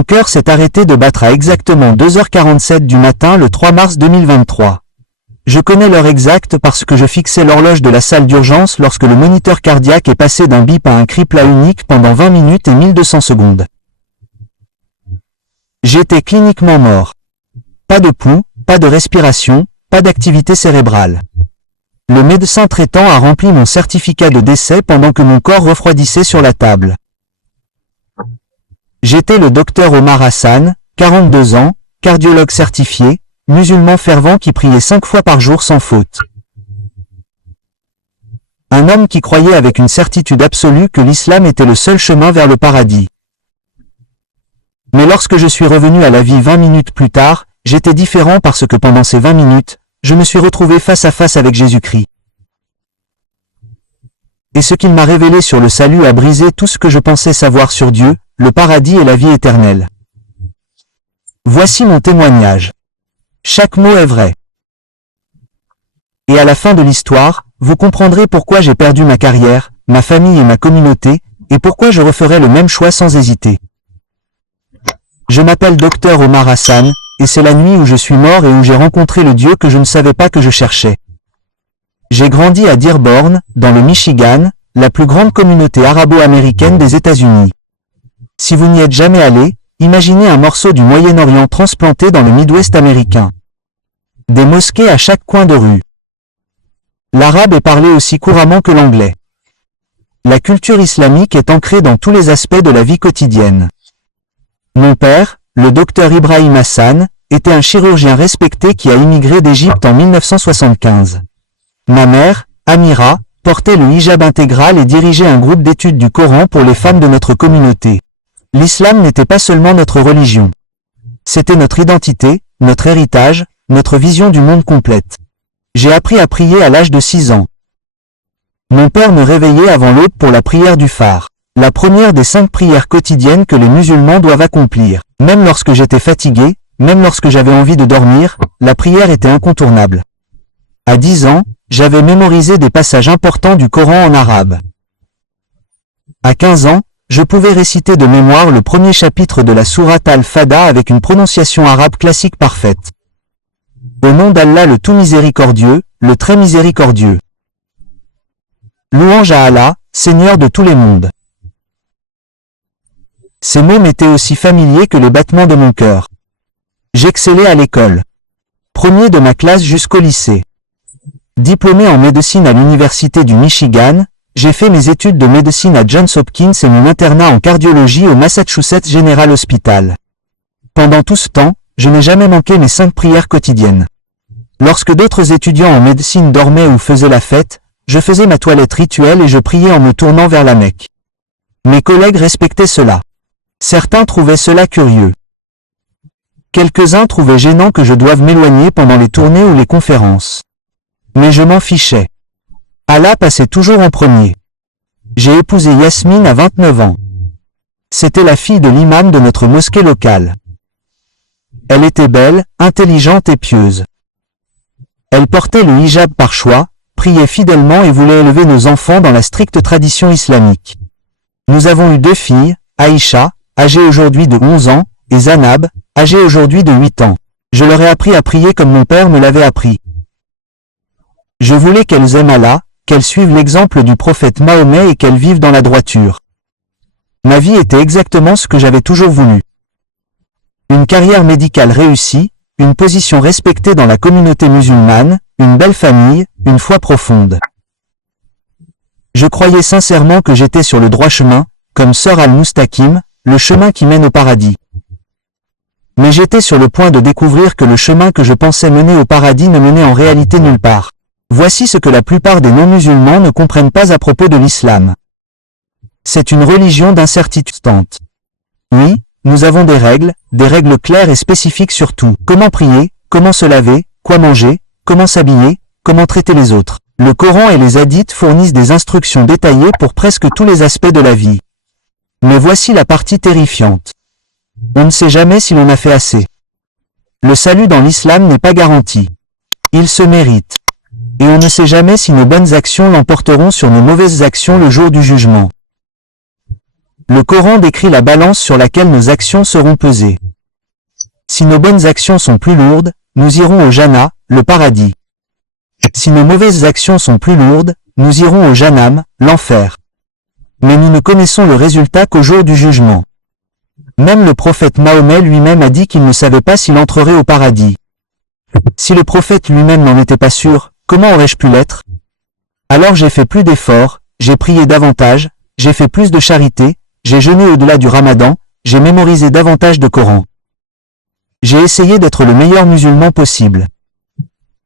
Mon cœur s'est arrêté de battre à exactement 2h47 du matin le 3 mars 2023. Je connais l'heure exacte parce que je fixais l'horloge de la salle d'urgence lorsque le moniteur cardiaque est passé d'un bip à un cri plat unique pendant 20 minutes et 1200 secondes. J'étais cliniquement mort. Pas de pouls, pas de respiration, pas d'activité cérébrale. Le médecin traitant a rempli mon certificat de décès pendant que mon corps refroidissait sur la table. J'étais le docteur Omar Hassan, 42 ans, cardiologue certifié, musulman fervent qui priait 5 fois par jour sans faute. Un homme qui croyait avec une certitude absolue que l'islam était le seul chemin vers le paradis. Mais lorsque je suis revenu à la vie 20 minutes plus tard, j'étais différent parce que pendant ces 20 minutes, je me suis retrouvé face à face avec Jésus-Christ. Et ce qu'il m'a révélé sur le salut a brisé tout ce que je pensais savoir sur Dieu, le paradis et la vie éternelle. Voici mon témoignage. Chaque mot est vrai. Et à la fin de l'histoire, vous comprendrez pourquoi j'ai perdu ma carrière, ma famille et ma communauté, et pourquoi je referai le même choix sans hésiter. Je m'appelle Dr Omar Hassan, et c'est la nuit où je suis mort et où j'ai rencontré le Dieu que je ne savais pas que je cherchais. J'ai grandi à Dearborn, dans le Michigan, la plus grande communauté arabo-américaine des États-Unis. Si vous n'y êtes jamais allé, imaginez un morceau du Moyen-Orient transplanté dans le Midwest américain. Des mosquées à chaque coin de rue. L'arabe est parlé aussi couramment que l'anglais. La culture islamique est ancrée dans tous les aspects de la vie quotidienne. Mon père, le docteur Ibrahim Hassan, était un chirurgien respecté qui a immigré d'Égypte en 1975. Ma mère, Amira, portait le hijab intégral et dirigeait un groupe d'études du Coran pour les femmes de notre communauté. L'islam n'était pas seulement notre religion. C'était notre identité, notre héritage, notre vision du monde complète. J'ai appris à prier à l'âge de 6 ans. Mon père me réveillait avant l'aube pour la prière du phare, la première des 5 prières quotidiennes que les musulmans doivent accomplir. Même lorsque j'étais fatigué, même lorsque j'avais envie de dormir, la prière était incontournable. À 10 ans, j'avais mémorisé des passages importants du Coran en arabe. À 15 ans, je pouvais réciter de mémoire le premier chapitre de la sourate Al-Fada avec une prononciation arabe classique parfaite. Au nom d'Allah le tout miséricordieux, le très miséricordieux. Louange à Allah, Seigneur de tous les mondes. Ces mots m'étaient aussi familiers que les battements de mon cœur. J'excellais à l'école. Premier de ma classe jusqu'au lycée. Diplômé en médecine à l'université du Michigan, j'ai fait mes études de médecine à Johns Hopkins et mon internat en cardiologie au Massachusetts General Hospital. Pendant tout ce temps, je n'ai jamais manqué mes 5 prières quotidiennes. Lorsque d'autres étudiants en médecine dormaient ou faisaient la fête, je faisais ma toilette rituelle et je priais en me tournant vers la Mecque. Mes collègues respectaient cela. Certains trouvaient cela curieux. Quelques-uns trouvaient gênant que je doive m'éloigner pendant les tournées ou les conférences. Mais je m'en fichais. Allah passait toujours en premier. J'ai épousé Yasmine à 29 ans. C'était la fille de l'imam de notre mosquée locale. Elle était belle, intelligente et pieuse. Elle portait le hijab par choix, priait fidèlement et voulait élever nos enfants dans la stricte tradition islamique. Nous avons eu 2 filles, Aïcha, âgée aujourd'hui de 11 ans, et Zanab, âgée aujourd'hui de 8 ans. Je leur ai appris à prier comme mon père me l'avait appris. Je voulais qu'elles aiment Allah, qu'elles suivent l'exemple du prophète Mahomet et qu'elles vivent dans la droiture. Ma vie était exactement ce que j'avais toujours voulu. Une carrière médicale réussie, une position respectée dans la communauté musulmane, une belle famille, une foi profonde. Je croyais sincèrement que j'étais sur le droit chemin, comme Sœur Al-Mustaqim, le chemin qui mène au paradis. Mais j'étais sur le point de découvrir que le chemin que je pensais mener au paradis ne menait en réalité nulle part. Voici ce que la plupart des non-musulmans ne comprennent pas à propos de l'islam. C'est une religion d'incertitude constante. Oui, nous avons des règles claires et spécifiques sur tout. Comment prier, comment se laver, quoi manger, comment s'habiller, comment traiter les autres. Le Coran et les hadiths fournissent des instructions détaillées pour presque tous les aspects de la vie. Mais voici la partie terrifiante. On ne sait jamais si l'on a fait assez. Le salut dans l'islam n'est pas garanti. Il se mérite. Et on ne sait jamais si nos bonnes actions l'emporteront sur nos mauvaises actions le jour du jugement. Le Coran décrit la balance sur laquelle nos actions seront pesées. Si nos bonnes actions sont plus lourdes, nous irons au Jannah, le paradis. Si nos mauvaises actions sont plus lourdes, nous irons au Jahannam, l'enfer. Mais nous ne connaissons le résultat qu'au jour du jugement. Même le prophète Mahomet lui-même a dit qu'il ne savait pas s'il entrerait au paradis. Si le prophète lui-même n'en était pas sûr, comment aurais-je pu l'être? Alors j'ai fait plus d'efforts, j'ai prié davantage, j'ai fait plus de charité, j'ai jeûné au-delà du Ramadan, j'ai mémorisé davantage de Coran. J'ai essayé d'être le meilleur musulman possible.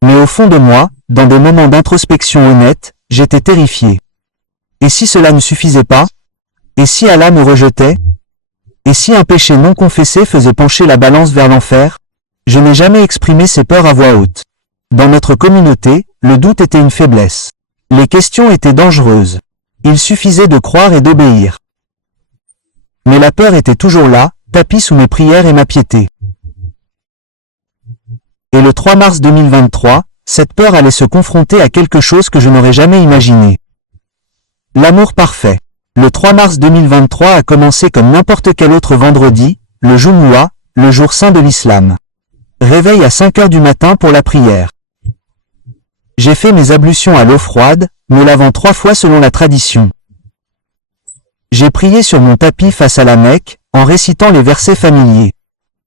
Mais au fond de moi, dans des moments d'introspection honnête, j'étais terrifié. Et si cela ne suffisait pas? Et si Allah me rejetait? Et si un péché non confessé faisait pencher la balance vers l'enfer? Je n'ai jamais exprimé ces peurs à voix haute. Dans notre communauté, le doute était une faiblesse. Les questions étaient dangereuses. Il suffisait de croire et d'obéir. Mais la peur était toujours là, tapie sous mes prières et ma piété. Et le 3 mars 2023, cette peur allait se confronter à quelque chose que je n'aurais jamais imaginé. L'amour parfait. Le 3 mars 2023 a commencé comme n'importe quel autre vendredi, le Jumu'ah, le jour saint de l'islam. Réveil à 5 heures du matin pour la prière. J'ai fait mes ablutions à l'eau froide, me lavant 3 fois selon la tradition. J'ai prié sur mon tapis face à la Mecque, en récitant les versets familiers.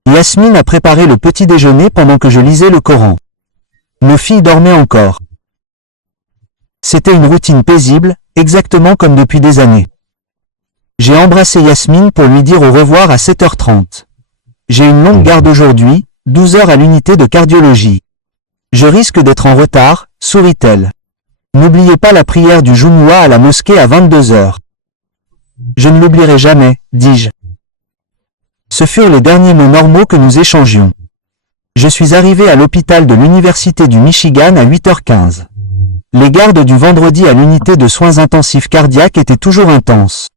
Yasmine a préparé le petit déjeuner pendant que je lisais le Coran. Nos filles dormaient encore. C'était une routine paisible, exactement comme depuis des années. J'ai embrassé Yasmine pour lui dire au revoir à 7h30. J'ai une longue garde aujourd'hui, 12 heures à l'unité de cardiologie. Je risque d'être en retard, sourit-elle. N'oubliez pas la prière du Jumu'ah à la mosquée à 22h. Je ne l'oublierai jamais, dis-je. Ce furent les derniers mots normaux que nous échangions. Je suis arrivé à l'hôpital de l'Université du Michigan à 8h15. Les gardes du vendredi à l'unité de soins intensifs cardiaques étaient toujours intenses.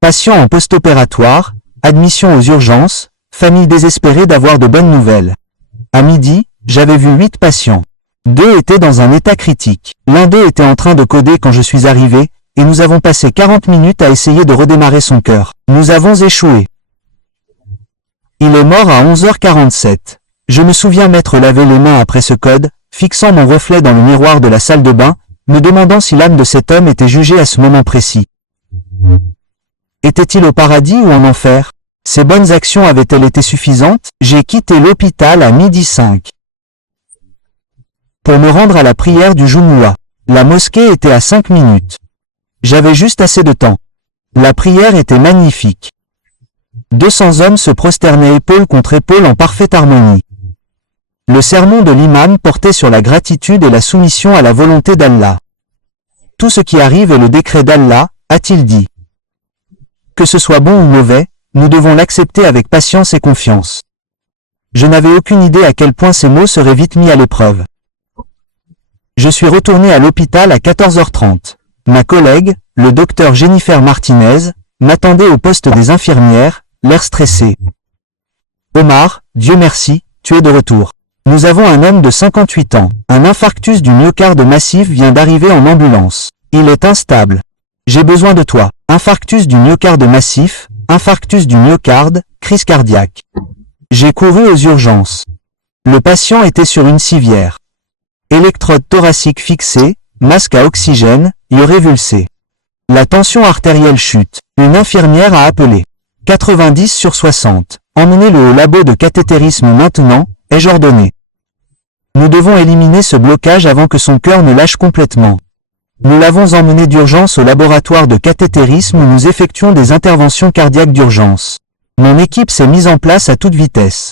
Patients en post-opératoire, admission aux urgences, famille désespérée d'avoir de bonnes nouvelles. À midi, j'avais vu 8 patients. 2 étaient dans un état critique. L'un d'eux était en train de coder quand je suis arrivé, et nous avons passé 40 minutes à essayer de redémarrer son cœur. Nous avons échoué. Il est mort à 11h47. Je me souviens m'être lavé les mains après ce code, fixant mon reflet dans le miroir de la salle de bain, me demandant si l'âme de cet homme était jugée à ce moment précis. Était-il au paradis ou en enfer? Ses bonnes actions avaient-elles été suffisantes? J'ai quitté l'hôpital à 12h05. Pour me rendre à la prière du Jumu'ah. La mosquée était à 5 minutes. J'avais juste assez de temps. La prière était magnifique. 200 hommes se prosternaient épaule contre épaule en parfaite harmonie. Le sermon de l'imam portait sur la gratitude et la soumission à la volonté d'Allah. Tout ce qui arrive est le décret d'Allah, a-t-il dit. Que ce soit bon ou mauvais, nous devons l'accepter avec patience et confiance. Je n'avais aucune idée à quel point ces mots seraient vite mis à l'épreuve. Je suis retourné à l'hôpital à 14h30. Ma collègue, le docteur Jennifer Martinez, m'attendait au poste des infirmières, l'air stressé. Omar, Dieu merci, tu es de retour. Nous avons un homme de 58 ans. Un infarctus du myocarde massif vient d'arriver en ambulance. Il est instable. J'ai besoin de toi. Infarctus du myocarde massif, infarctus du myocarde, crise cardiaque. J'ai couru aux urgences. Le patient était sur une civière. Électrode thoracique fixée, masque à oxygène, révulsé. La tension artérielle chute. Une infirmière a appelé. 90/60. Emmenez-le au labo de cathétérisme maintenant, ai-je ordonné. Nous devons éliminer ce blocage avant que son cœur ne lâche complètement. Nous l'avons emmené d'urgence au laboratoire de cathétérisme où nous effectuons des interventions cardiaques d'urgence. Mon équipe s'est mise en place à toute vitesse.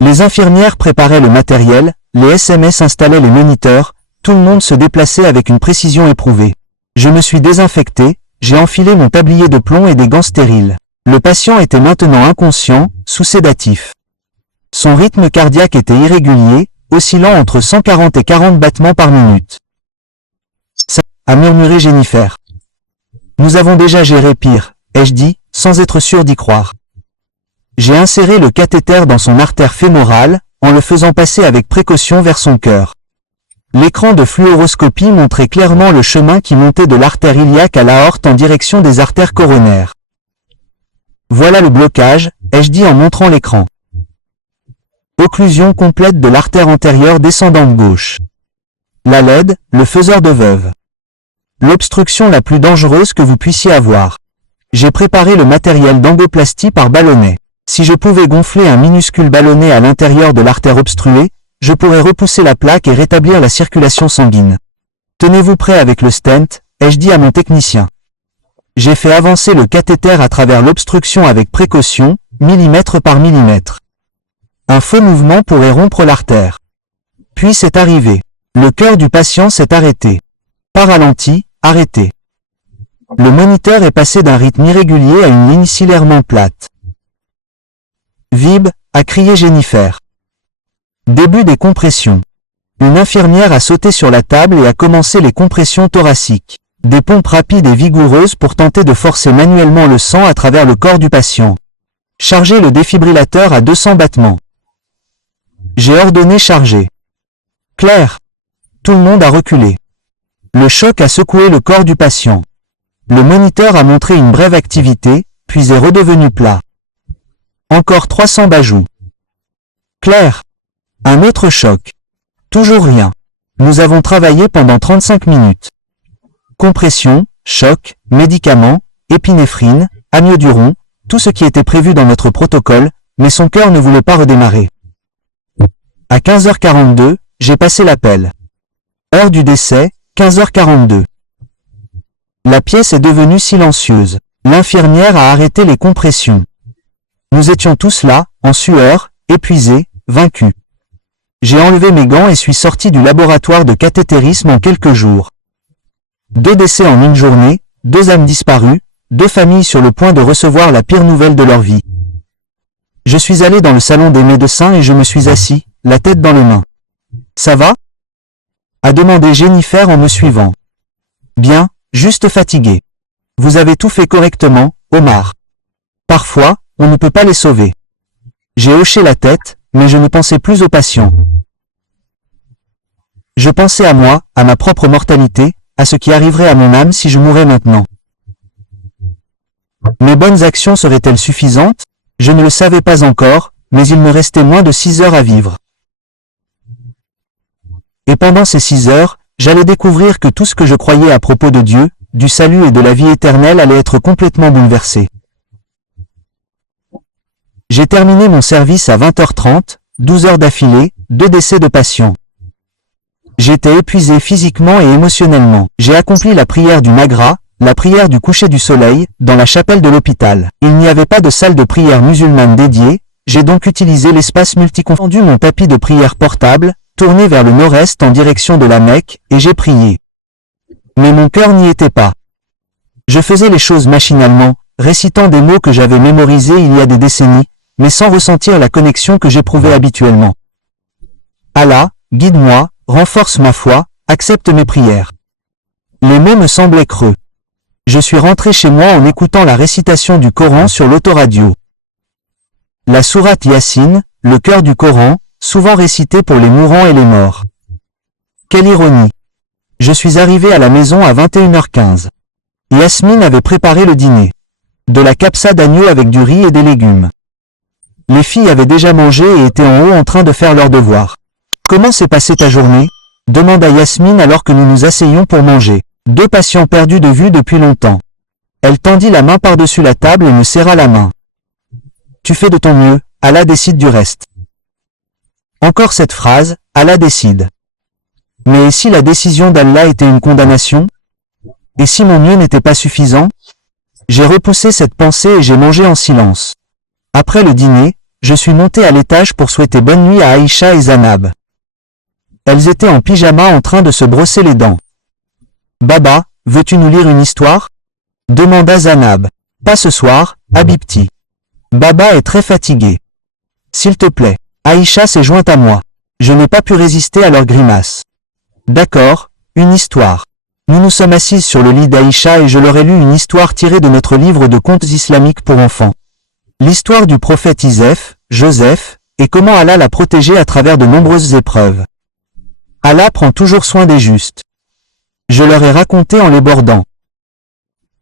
Les infirmières préparaient le matériel, les SMS installaient les moniteurs, tout le monde se déplaçait avec une précision éprouvée. Je me suis désinfecté, j'ai enfilé mon tablier de plomb et des gants stériles. Le patient était maintenant inconscient, sous sédatif. Son rythme cardiaque était irrégulier, oscillant entre 140 et 40 battements par minute. Ça, a murmuré Jennifer. Nous avons déjà géré pire, ai-je dit, sans être sûr d'y croire. J'ai inséré le cathéter dans son artère fémorale, en le faisant passer avec précaution vers son cœur. L'écran de fluoroscopie montrait clairement le chemin qui montait de l'artère iliaque à l'aorte en direction des artères coronaires. Voilà le blocage, ai-je dit en montrant l'écran. Occlusion complète de l'artère antérieure descendante gauche. La LED, le faiseur de veuve. L'obstruction la plus dangereuse que vous puissiez avoir. J'ai préparé le matériel d'angioplastie par ballonnet. Si je pouvais gonfler un minuscule ballonnet à l'intérieur de l'artère obstruée, je pourrais repousser la plaque et rétablir la circulation sanguine. Tenez-vous prêt avec le stent, ai-je dit à mon technicien. J'ai fait avancer le cathéter à travers l'obstruction avec précaution, millimètre par millimètre. Un faux mouvement pourrait rompre l'artère. Puis c'est arrivé. Le cœur du patient s'est arrêté. Pas ralenti, arrêté. Le moniteur est passé d'un rythme irrégulier à une ligne cilairement plate. Vib, a crié Jennifer. Début des compressions. Une infirmière a sauté sur la table et a commencé les compressions thoraciques. Des pompes rapides et vigoureuses pour tenter de forcer manuellement le sang à travers le corps du patient. Chargez le défibrillateur à 200 battements. J'ai ordonné charger. Claire. Tout le monde a reculé. Le choc a secoué le corps du patient. Le moniteur a montré une brève activité, puis est redevenu plat. Encore 300 bajoues. Claire. Un autre choc. Toujours rien. Nous avons travaillé pendant 35 minutes. Compression, choc, médicaments, épinéphrine, amioduron, tout ce qui était prévu dans notre protocole, mais son cœur ne voulait pas redémarrer. À 15h42, j'ai passé l'appel. Heure du décès, 15h42. La pièce est devenue silencieuse. L'infirmière a arrêté les compressions. Nous étions tous là, en sueur, épuisés, vaincus. J'ai enlevé mes gants et suis sorti du laboratoire de cathétérisme en quelques jours. 2 décès en une journée, 2 âmes disparues, 2 familles sur le point de recevoir la pire nouvelle de leur vie. Je suis allé dans le salon des médecins et je me suis assis, la tête dans les mains. Ça va ? A demandé Jennifer en me suivant. Bien, juste fatigué. Vous avez tout fait correctement, Omar. Parfois, on ne peut pas les sauver. J'ai hoché la tête, mais je ne pensais plus aux patients. Je pensais à moi, à ma propre mortalité, à ce qui arriverait à mon âme si je mourais maintenant. Mes bonnes actions seraient-elles suffisantes? Je ne le savais pas encore, mais il me restait moins de 6 heures à vivre. Et pendant ces 6 heures, j'allais découvrir que tout ce que je croyais à propos de Dieu, du salut et de la vie éternelle allait être complètement bouleversé. J'ai terminé mon service à 20h30, 12 heures d'affilée, 2 décès de patients. J'étais épuisé physiquement et émotionnellement. J'ai accompli la prière du Maghra, la prière du coucher du soleil, dans la chapelle de l'hôpital. Il n'y avait pas de salle de prière musulmane dédiée, j'ai donc utilisé l'espace multiconfondu mon tapis de prière portable, tourné vers le nord-est en direction de la Mecque, et j'ai prié. Mais mon cœur n'y était pas. Je faisais les choses machinalement, récitant des mots que j'avais mémorisés il y a des décennies, mais sans ressentir la connexion que j'éprouvais habituellement. Allah, guide-moi, renforce ma foi, accepte mes prières. Les mots me semblaient creux. Je suis rentré chez moi en écoutant la récitation du Coran sur l'autoradio. La sourate Yassine, le cœur du Coran, souvent récité pour les mourants et les morts. Quelle ironie! Je suis arrivé à la maison à 21h15. Yasmine avait préparé le dîner. De la capsa d'agneau avec du riz et des légumes. Les filles avaient déjà mangé et étaient en haut en train de faire leurs devoirs. « Comment s'est passée ta journée ?» demanda Yasmine alors que nous nous asseyions pour manger. 2 patients perdus de vue depuis longtemps. Elle tendit la main par-dessus la table et me serra la main. « Tu fais de ton mieux, Allah décide du reste. » Encore cette phrase, Allah décide. Mais et si la décision d'Allah était une condamnation? Et si mon mieux n'était pas suffisant? J'ai repoussé cette pensée et j'ai mangé en silence. Après le dîner, je suis monté à l'étage pour souhaiter bonne nuit à Aïcha et Zanab. Elles étaient en pyjama en train de se brosser les dents. « Baba, veux-tu nous lire une histoire ?» demanda Zanab. « Pas ce soir, Habibti. Baba est très fatigué. S'il te plaît. » Aïcha s'est jointe à moi. Je n'ai pas pu résister à leurs grimaces. « D'accord, une histoire. » Nous nous sommes assises sur le lit d'Aïcha et je leur ai lu une histoire tirée de notre livre de contes islamiques pour enfants. L'histoire du prophète Iseph, Joseph, et comment Allah l'a protégé à travers de nombreuses épreuves. Allah prend toujours soin des justes. Je leur ai raconté en les bordant.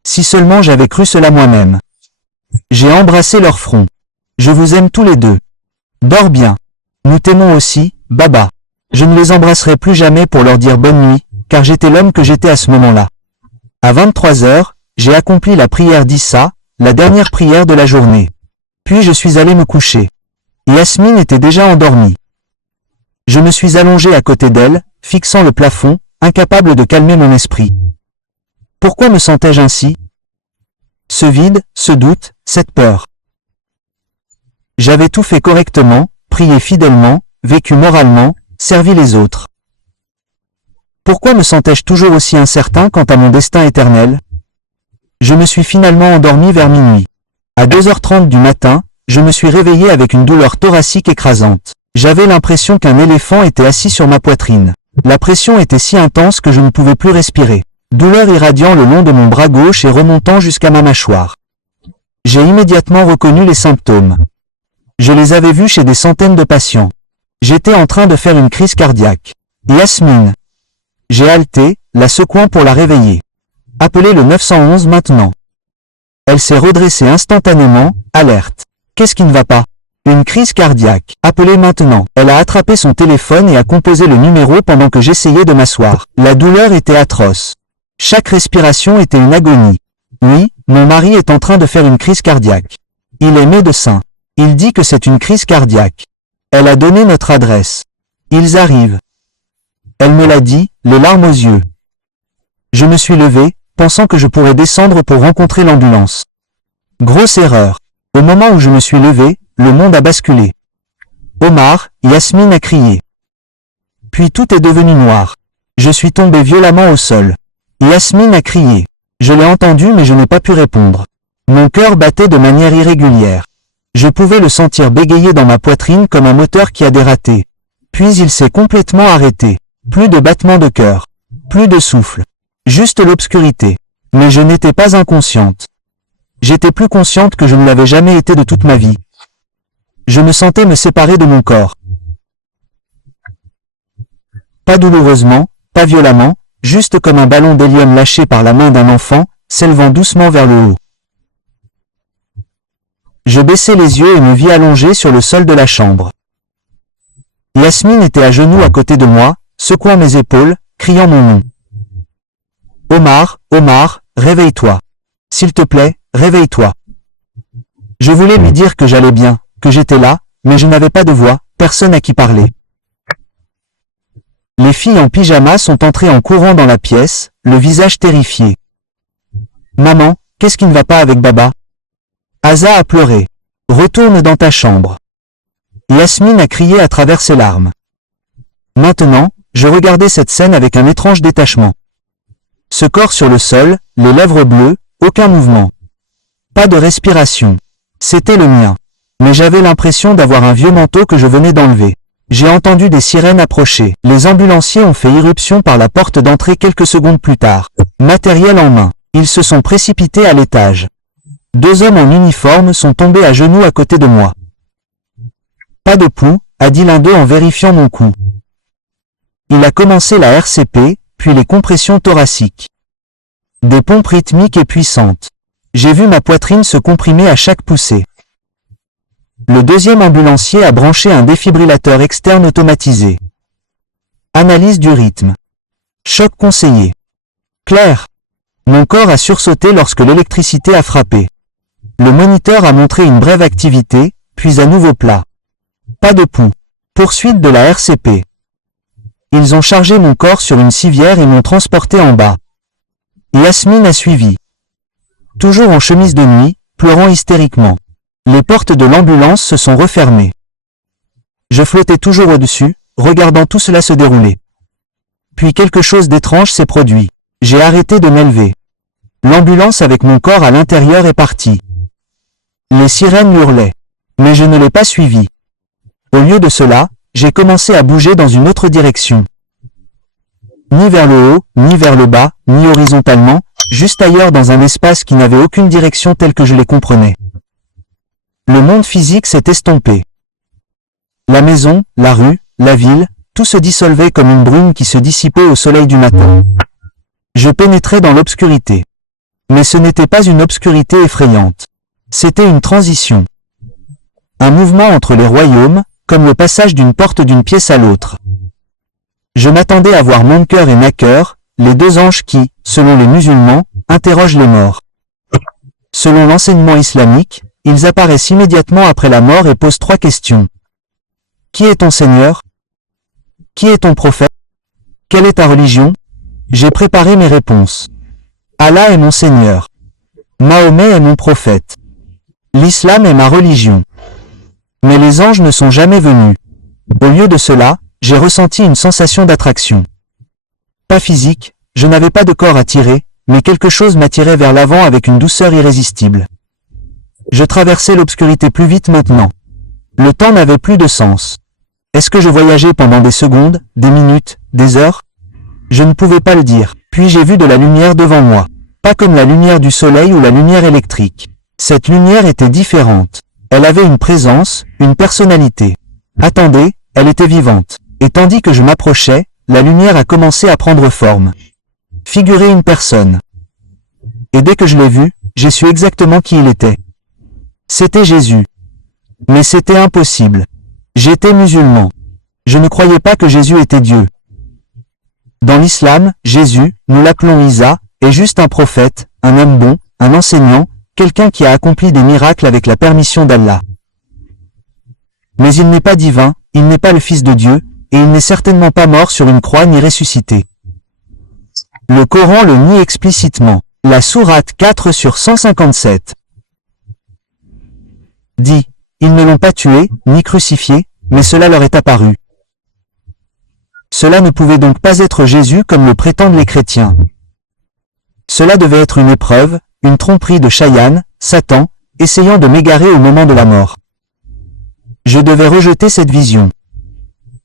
Si seulement j'avais cru cela moi-même. J'ai embrassé leur front. Je vous aime tous les deux. Dors bien. Nous t'aimons aussi, Baba. Je ne les embrasserai plus jamais pour leur dire bonne nuit, car j'étais l'homme que j'étais à ce moment-là. À 23 heures, j'ai accompli la prière d'Issa, la dernière prière de la journée. Puis je suis allé me coucher. Yasmine était déjà endormie. Je me suis allongé à côté d'elle, fixant le plafond, incapable de calmer mon esprit. Pourquoi me sentais-je ainsi? Ce vide, ce doute, cette peur. J'avais tout fait correctement, prié fidèlement, vécu moralement, servi les autres. Pourquoi me sentais-je toujours aussi incertain quant à mon destin éternel? Je me suis finalement endormi vers minuit. À 2h30 du matin, je me suis réveillé avec une douleur thoracique écrasante. J'avais l'impression qu'un éléphant était assis sur ma poitrine. La pression était si intense que je ne pouvais plus respirer. Douleur irradiant le long de mon bras gauche et remontant jusqu'à ma mâchoire. J'ai immédiatement reconnu les symptômes. Je les avais vus chez des centaines de patients. J'étais en train de faire une crise cardiaque. Yasmine. J'ai halté, la secouant pour la réveiller. Appelez le 911 maintenant. Elle s'est redressée instantanément, alerte. Qu'est-ce qui ne va pas? Une crise cardiaque. Appelez maintenant. Elle a attrapé son téléphone et a composé le numéro pendant que j'essayais de m'asseoir. La douleur était atroce. Chaque respiration était une agonie. Oui, mon mari est en train de faire une crise cardiaque. Il est médecin. Il dit que c'est une crise cardiaque. Elle a donné notre adresse. Ils arrivent. Elle me l'a dit, les larmes aux yeux. Je me suis levé, pensant que je pourrais descendre pour rencontrer l'ambulance. Grosse erreur. Au moment où je me suis levé, le monde a basculé. Omar, Yasmine a crié. Puis tout est devenu noir. Je suis tombé violemment au sol. Yasmine a crié. Je l'ai entendu mais je n'ai pas pu répondre. Mon cœur battait de manière irrégulière. Je pouvais le sentir bégayer dans ma poitrine comme un moteur qui a dératé. Puis il s'est complètement arrêté. Plus de battements de cœur. Plus de souffle. Juste l'obscurité. Mais je n'étais pas inconsciente. J'étais plus consciente que je ne l'avais jamais été de toute ma vie. Je me sentais me séparer de mon corps. Pas douloureusement, pas violemment, juste comme un ballon d'hélium lâché par la main d'un enfant, s'élevant doucement vers le haut. Je baissai les yeux et me vis allongé sur le sol de la chambre. Yasmine était à genoux à côté de moi, secouant mes épaules, criant mon nom. Omar, Omar, réveille-toi. S'il te plaît, réveille-toi. Je voulais lui dire que j'allais bien, que j'étais là, mais je n'avais pas de voix, personne à qui parler. Les filles en pyjama sont entrées en courant dans la pièce, le visage terrifié. Maman, qu'est-ce qui ne va pas avec Baba? Asa a pleuré. Retourne dans ta chambre. Yasmine a crié à travers ses larmes. Maintenant, je regardais cette scène avec un étrange détachement. Ce corps sur le sol, les lèvres bleues, aucun mouvement. Pas de respiration. C'était le mien. Mais j'avais l'impression d'avoir un vieux manteau que je venais d'enlever. J'ai entendu des sirènes approcher. Les ambulanciers ont fait irruption par la porte d'entrée quelques secondes plus tard. Matériel en main. Ils se sont précipités à l'étage. 2 hommes en uniforme sont tombés à genoux à côté de moi. Pas de pouls, a dit l'un d'eux en vérifiant mon cou. Il a commencé la RCP, puis les compressions thoraciques. Des pompes rythmiques et puissantes. J'ai vu ma poitrine se comprimer à chaque poussée. Le deuxième ambulancier a branché un défibrillateur externe automatisé. Analyse du rythme. Choc conseillé. Clair. Mon corps a sursauté lorsque l'électricité a frappé. Le moniteur a montré une brève activité, puis à nouveau plat. Pas de pouls. Poursuite de la RCP. Ils ont chargé mon corps sur une civière et m'ont transporté en bas. Yasmine a suivi. Toujours en chemise de nuit, pleurant hystériquement. Les portes de l'ambulance se sont refermées. Je flottais toujours au-dessus, regardant tout cela se dérouler. Puis quelque chose d'étrange s'est produit. J'ai arrêté de m'élever. L'ambulance avec mon corps à l'intérieur est partie. Les sirènes hurlaient. Mais je ne l'ai pas suivi. Au lieu de cela, j'ai commencé à bouger dans une autre direction. Ni vers le haut, ni vers le bas, ni horizontalement, juste ailleurs dans un espace qui n'avait aucune direction telle que je les comprenais. Le monde physique s'est estompé. La maison, la rue, la ville, tout se dissolvait comme une brume qui se dissipait au soleil du matin. Je pénétrais dans l'obscurité. Mais ce n'était pas une obscurité effrayante. C'était une transition. Un mouvement entre les royaumes, comme le passage d'une porte d'une pièce à l'autre. Je m'attendais à voir Munkar et Nakar, les deux anges qui, selon les musulmans, interrogent les morts. Selon l'enseignement islamique, ils apparaissent immédiatement après la mort et posent 3 questions. Qui est ton Seigneur? Qui est ton prophète? Quelle est ta religion? J'ai préparé mes réponses. Allah est mon Seigneur. Mahomet est mon prophète. L'islam est ma religion. Mais les anges ne sont jamais venus. Au lieu de cela, j'ai ressenti une sensation d'attraction. Pas physique, je n'avais pas de corps attiré, mais quelque chose m'attirait vers l'avant avec une douceur irrésistible. Je traversais l'obscurité plus vite maintenant. Le temps n'avait plus de sens. Est-ce que je voyageais pendant des secondes, des minutes, des heures? Je ne pouvais pas le dire. Puis j'ai vu de la lumière devant moi. Pas comme la lumière du soleil ou la lumière électrique. Cette lumière était différente. Elle avait une présence, une personnalité. Attendez, elle était vivante. Et tandis que je m'approchais, la lumière a commencé à prendre forme. Figurer une personne. Et dès que je l'ai vu, j'ai su exactement qui il était. C'était Jésus. Mais c'était impossible. J'étais musulman. Je ne croyais pas que Jésus était Dieu. Dans l'islam, Jésus, nous l'appelons Isa, est juste un prophète, un homme bon, un enseignant, quelqu'un qui a accompli des miracles avec la permission d'Allah. Mais il n'est pas divin, il n'est pas le Fils de Dieu, et il n'est certainement pas mort sur une croix ni ressuscité. Le Coran le nie explicitement. La sourate 4 sur 157 dit, ils ne l'ont pas tué, ni crucifié, mais cela leur est apparu. Cela ne pouvait donc pas être Jésus comme le prétendent les chrétiens. Cela devait être une épreuve, une tromperie de Shaytan, Satan, essayant de m'égarer au moment de la mort. Je devais rejeter cette vision.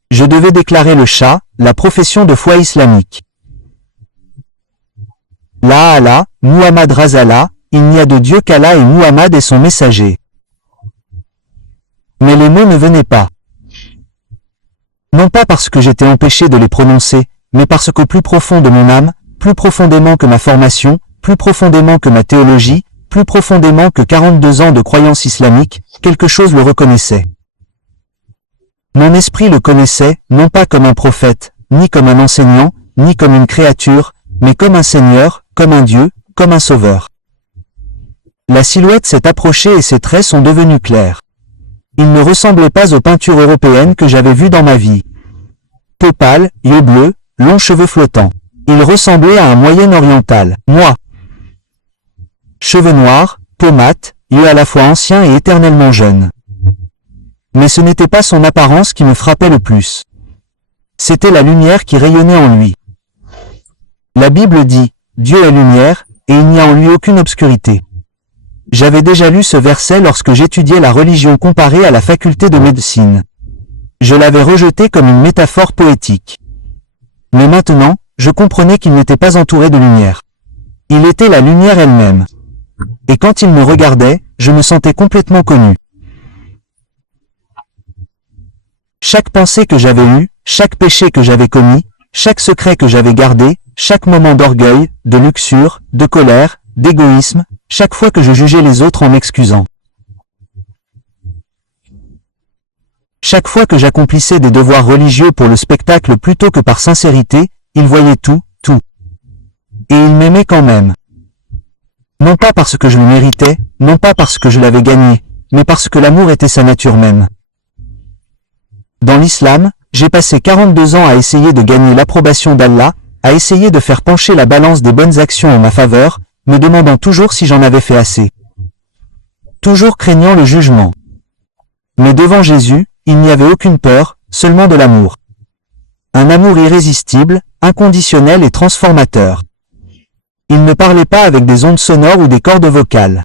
Je devais déclarer le Shah, la profession de foi islamique. La Allah, Muhammad Razallah, il n'y a de Dieu qu'Allah et Muhammad est son messager. Mais les mots ne venaient pas. Non pas parce que j'étais empêché de les prononcer, mais parce qu'au plus profond de mon âme, plus profondément que ma formation, plus profondément que ma théologie, plus profondément que 42 ans de croyance islamique, quelque chose le reconnaissait. Mon esprit le connaissait, non pas comme un prophète, ni comme un enseignant, ni comme une créature, mais comme un Seigneur, comme un Dieu, comme un Sauveur. La silhouette s'est approchée et ses traits sont devenus clairs. Il ne ressemblait pas aux peintures européennes que j'avais vues dans ma vie. Peau pâle, yeux bleus, longs cheveux flottants. Il ressemblait à un Moyen-Oriental, moi. Cheveux noirs, peau mate, yeux à la fois anciens et éternellement jeunes. Mais ce n'était pas son apparence qui me frappait le plus. C'était la lumière qui rayonnait en lui. La Bible dit, Dieu est lumière, et il n'y a en lui aucune obscurité. J'avais déjà lu ce verset lorsque j'étudiais la religion comparée à la faculté de médecine. Je l'avais rejeté comme une métaphore poétique. Mais maintenant, je comprenais qu'il n'était pas entouré de lumière. Il était la lumière elle-même. Et quand il me regardait, je me sentais complètement connu. Chaque pensée que j'avais eue, chaque péché que j'avais commis, chaque secret que j'avais gardé, chaque moment d'orgueil, de luxure, de colère, d'égoïsme, chaque fois que je jugeais les autres en m'excusant. Chaque fois que j'accomplissais des devoirs religieux pour le spectacle plutôt que par sincérité, il voyait tout, tout. Et il m'aimait quand même. Non pas parce que je le méritais, non pas parce que je l'avais gagné, mais parce que l'amour était sa nature même. Dans l'islam, j'ai passé 42 ans à essayer de gagner l'approbation d'Allah, à essayer de faire pencher la balance des bonnes actions en ma faveur, me demandant toujours si j'en avais fait assez. Toujours craignant le jugement. Mais devant Jésus, il n'y avait aucune peur, seulement de l'amour. Un amour irrésistible, inconditionnel et transformateur. Il ne parlait pas avec des ondes sonores ou des cordes vocales.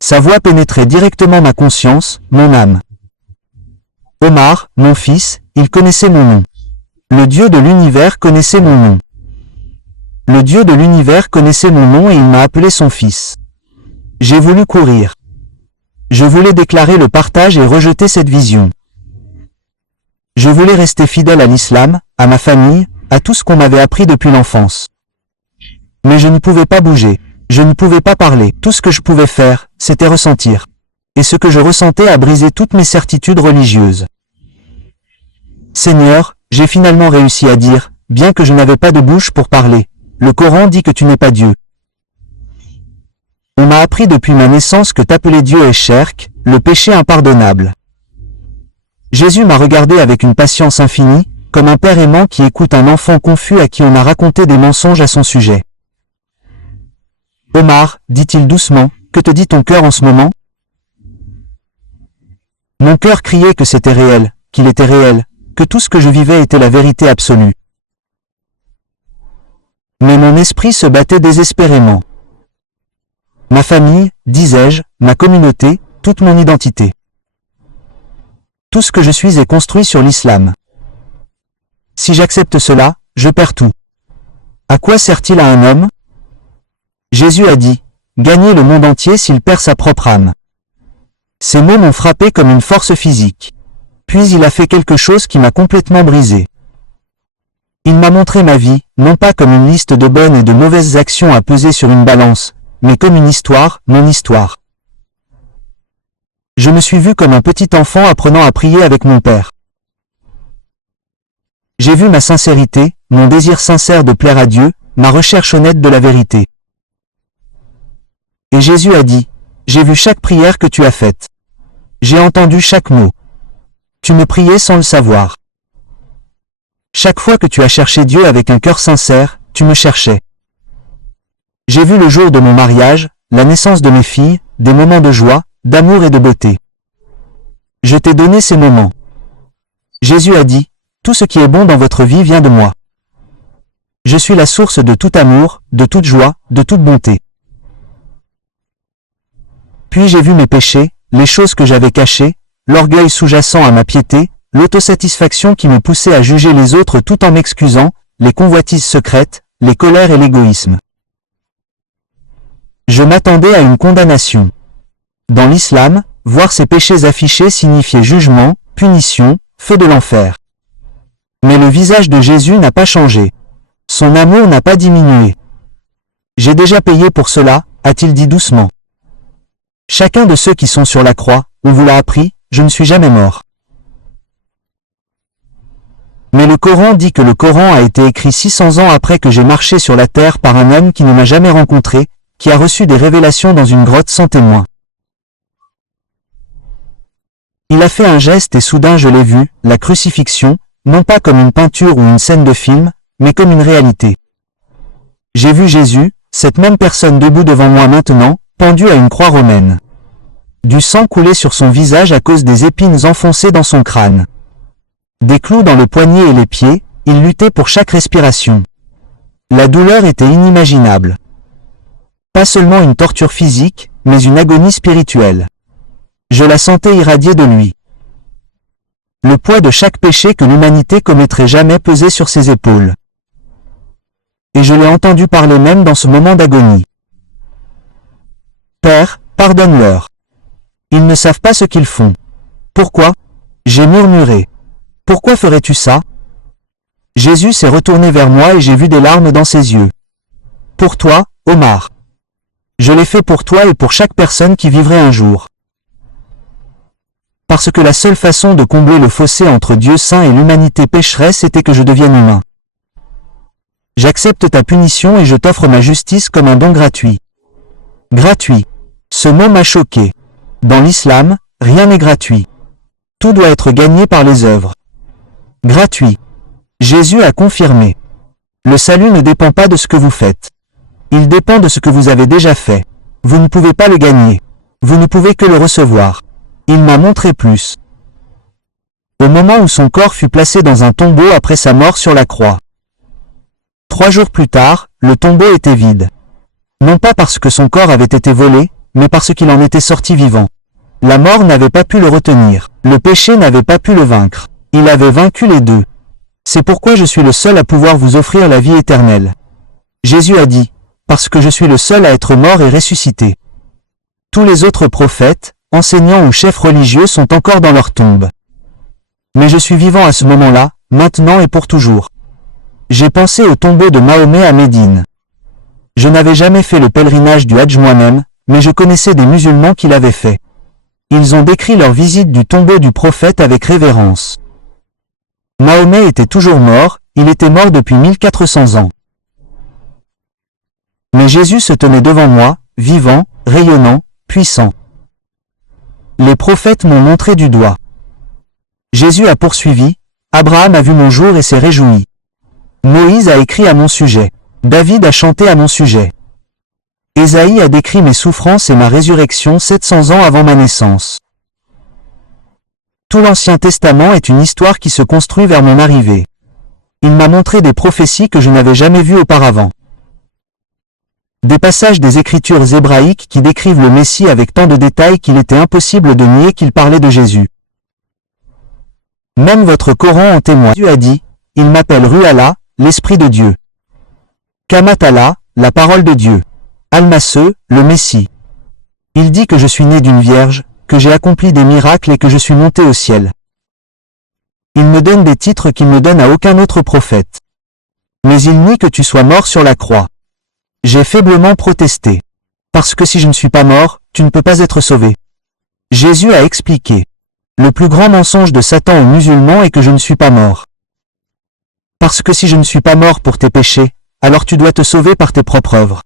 Sa voix pénétrait directement ma conscience, mon âme. Omar, mon fils, il connaissait mon nom. Le Dieu de l'univers connaissait mon nom. Le Dieu de l'univers connaissait mon nom et il m'a appelé son fils. J'ai voulu courir. Je voulais déclarer le partage et rejeter cette vision. Je voulais rester fidèle à l'islam, à ma famille, à tout ce qu'on m'avait appris depuis l'enfance. Mais je ne pouvais pas bouger. Je ne pouvais pas parler. Tout ce que je pouvais faire, c'était ressentir. Et ce que je ressentais a brisé toutes mes certitudes religieuses. Seigneur, j'ai finalement réussi à dire, bien que je n'avais pas de bouche pour parler, le Coran dit que tu n'es pas Dieu. On m'a appris depuis ma naissance que t'appeler Dieu est shirk, le péché impardonnable. Jésus m'a regardé avec une patience infinie, comme un père aimant qui écoute un enfant confus à qui on a raconté des mensonges à son sujet. Omar, dit-il doucement, que te dit ton cœur en ce moment? Mon cœur criait que c'était réel, qu'il était réel, que tout ce que je vivais était la vérité absolue. Mais mon esprit se battait désespérément. Ma famille, disais-je, ma communauté, toute mon identité. Tout ce que je suis est construit sur l'islam. Si j'accepte cela, je perds tout. À quoi sert-il à un homme? Jésus a dit, gagner le monde entier s'il perd sa propre âme. Ces mots m'ont frappé comme une force physique. Puis il a fait quelque chose qui m'a complètement brisé. Il m'a montré ma vie, non pas comme une liste de bonnes et de mauvaises actions à peser sur une balance, mais comme une histoire, mon histoire. Je me suis vu comme un petit enfant apprenant à prier avec mon père. J'ai vu ma sincérité, mon désir sincère de plaire à Dieu, ma recherche honnête de la vérité. Et Jésus a dit, j'ai vu chaque prière que tu as faite. J'ai entendu chaque mot. Tu me priais sans le savoir. Chaque fois que tu as cherché Dieu avec un cœur sincère, tu me cherchais. J'ai vu le jour de mon mariage, la naissance de mes filles, des moments de joie, d'amour et de beauté. Je t'ai donné ces moments. Jésus a dit, tout ce qui est bon dans votre vie vient de moi. Je suis la source de tout amour, de toute joie, de toute bonté. Puis j'ai vu mes péchés, les choses que j'avais cachées, l'orgueil sous-jacent à ma piété, l'autosatisfaction qui me poussait à juger les autres tout en m'excusant, les convoitises secrètes, les colères et l'égoïsme. Je m'attendais à une condamnation. Dans l'islam, voir ces péchés affichés signifiait jugement, punition, feu de l'enfer. Mais le visage de Jésus n'a pas changé. Son amour n'a pas diminué. J'ai déjà payé pour cela, a-t-il dit doucement. Chacun de ceux qui sont sur la croix, on vous l'a appris, je ne suis jamais mort. Mais le Coran dit que le Coran a été écrit 600 ans après que j'ai marché sur la terre par un homme qui ne m'a jamais rencontré, qui a reçu des révélations dans une grotte sans témoin. Il a fait un geste et soudain je l'ai vu, la crucifixion, non pas comme une peinture ou une scène de film, mais comme une réalité. J'ai vu Jésus, cette même personne debout devant moi maintenant, pendu à une croix romaine. Du sang coulait sur son visage à cause des épines enfoncées dans son crâne. Des clous dans le poignet et les pieds, il luttait pour chaque respiration. La douleur était inimaginable. Pas seulement une torture physique, mais une agonie spirituelle. Je la sentais irradier de lui. Le poids de chaque péché que l'humanité commettrait jamais pesait sur ses épaules. Et je l'ai entendu parler même dans ce moment d'agonie. Père, pardonne-leur. Ils ne savent pas ce qu'ils font. Pourquoi? J'ai murmuré. Pourquoi ferais-tu ça? Jésus s'est retourné vers moi et j'ai vu des larmes dans ses yeux. Pour toi, Omar. Je l'ai fait pour toi et pour chaque personne qui vivrait un jour. Parce que la seule façon de combler le fossé entre Dieu saint et l'humanité pécheresse était que je devienne humain. J'accepte ta punition et je t'offre ma justice comme un don gratuit. Gratuit. Ce mot m'a choqué. Dans l'islam, rien n'est gratuit. Tout doit être gagné par les œuvres. Gratuit. Jésus a confirmé. Le salut ne dépend pas de ce que vous faites. Il dépend de ce que vous avez déjà fait. Vous ne pouvez pas le gagner. Vous ne pouvez que le recevoir. Il m'a montré plus. Au moment où son corps fut placé dans un tombeau après sa mort sur la croix. 3 jours plus tard, le tombeau était vide. Non pas parce que son corps avait été volé, mais parce qu'il en était sorti vivant. La mort n'avait pas pu le retenir. Le péché n'avait pas pu le vaincre. Il avait vaincu les deux. C'est pourquoi je suis le seul à pouvoir vous offrir la vie éternelle. Jésus a dit, parce que je suis le seul à être mort et ressuscité. Tous les autres prophètes, enseignants ou chefs religieux sont encore dans leur tombe. Mais je suis vivant à ce moment-là, maintenant et pour toujours. J'ai pensé au tombeau de Mahomet à Médine. Je n'avais jamais fait le pèlerinage du Hadj moi-même, mais je connaissais des musulmans qui l'avaient fait. Ils ont décrit leur visite du tombeau du prophète avec révérence. Mahomet était toujours mort, il était mort depuis 1400 ans. Mais Jésus se tenait devant moi, vivant, rayonnant, puissant. Les prophètes m'ont montré du doigt. Jésus a poursuivi, Abraham a vu mon jour et s'est réjoui. Moïse a écrit à mon sujet. David a chanté à mon sujet. Ésaïe a décrit mes souffrances et ma résurrection 700 ans avant ma naissance. Tout l'Ancien Testament est une histoire qui se construit vers mon arrivée. Il m'a montré des prophéties que je n'avais jamais vues auparavant. Des passages des Écritures hébraïques qui décrivent le Messie avec tant de détails qu'il était impossible de nier qu'il parlait de Jésus. Même votre Coran en témoigne. Dieu a dit, « Il m'appelle Ru'Allah, l'Esprit de Dieu. » Kamatala, la parole de Dieu. Almaseux, le Messie. Il dit que je suis né d'une vierge, que j'ai accompli des miracles et que je suis monté au ciel. Il me donne des titres qu'il ne donne à aucun autre prophète. Mais il nie que tu sois mort sur la croix. J'ai faiblement protesté. Parce que si je ne suis pas mort, tu ne peux pas être sauvé. Jésus a expliqué. Le plus grand mensonge de Satan aux musulmans est que je ne suis pas mort. Parce que si je ne suis pas mort pour tes péchés, alors tu dois te sauver par tes propres œuvres.